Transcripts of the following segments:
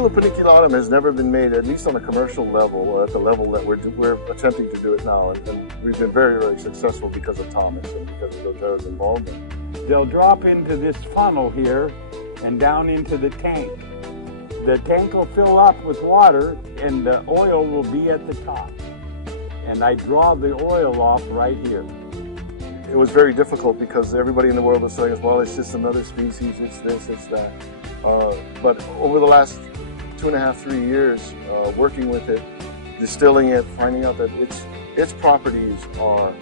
distillate paniculatum has never been made, at least on a commercial level, or at the level that we're attempting to do it now. And we've been very, very successful because of Thomas and because of doTERRA's involvement. They'll drop into this funnel here and down into the tank. The tank will fill up with water and the oil will be at the top. And I draw the oil off right here. It was very difficult because everybody in the world was saying, well, it's just another species, it's this, it's that. But over the last 2.5, 3 years, working with it, distilling it, finding out that its properties are,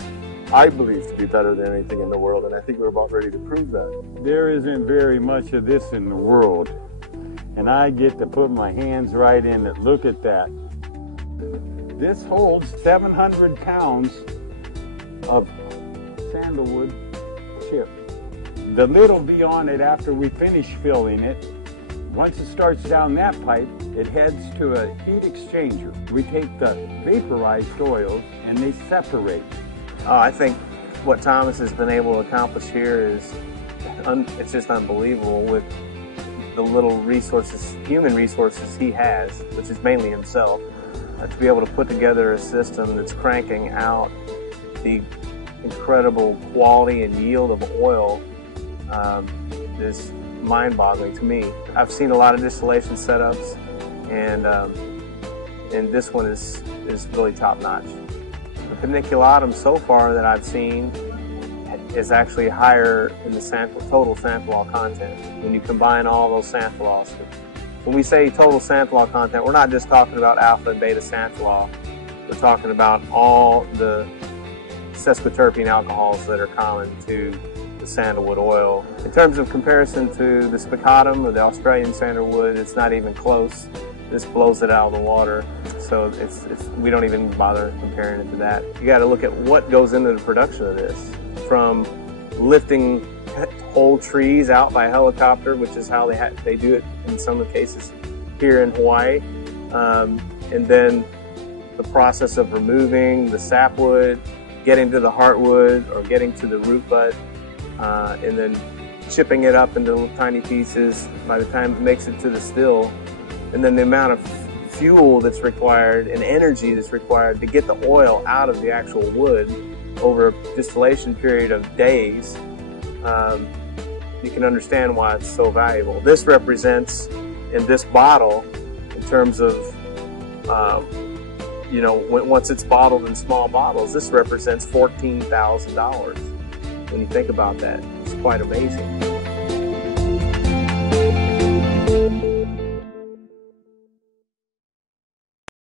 I believe, to be better than anything in the world, and I think we're about ready to prove that. There isn't very much of this in the world, and I get to put my hands right in it. Look at that. This holds 700 pounds of sandalwood chip. The lid will be on it after we finish filling it. Once it starts down that pipe, it heads to a heat exchanger. We take the vaporized oils and they separate. I think what Thomas has been able to accomplish here is, it's just unbelievable with the little resources, human resources he has, which is mainly himself, to be able to put together a system that's cranking out the incredible quality and yield of oil is mind-boggling to me. I've seen a lot of distillation setups, and this one is really top-notch. The paniculatum so far that I've seen is actually higher in the total xanthol content when you combine all those xanthols. When we say total xanthol content, we're not just talking about alpha and beta xanthol. We're talking about all the sesquiterpene alcohols that are common to the sandalwood oil. In terms of comparison to the spicatum or the Australian sandalwood, it's not even close. This blows it out of the water, so we don't even bother comparing it to that. You got to look at what goes into the production of this, from lifting whole trees out by helicopter, which is how they do it in some of the cases here in Hawaii, and then the process of removing the sapwood, getting to the heartwood or getting to the root bud, and then chipping it up into little tiny pieces by the time it makes it to the still, and then the amount of fuel that's required and energy that's required to get the oil out of the actual wood over a distillation period of days. You can understand why it's so valuable. This represents, in this bottle, in terms of you know, once it's bottled in small bottles, this represents $14,000. When you think about that, it's quite amazing.